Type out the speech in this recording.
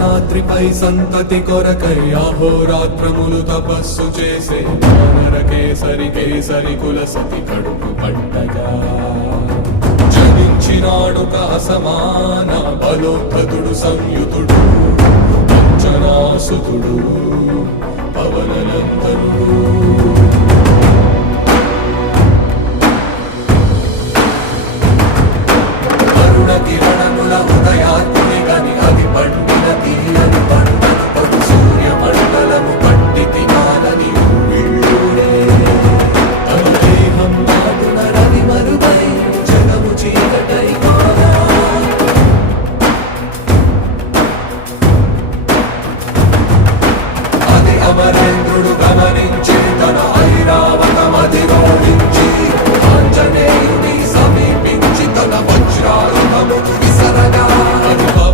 అంజనాద్రిపై సంతతి కొరకై అహోరాత్రములు తపస్సు చేసే వానర కేసరి కేసరి కుల సతి కడుపు పట్టగా జనించినాడు అసమాన బలోద్ధతుడు సంయుతుడు అంజనాసుతుడు పవననందనుడు.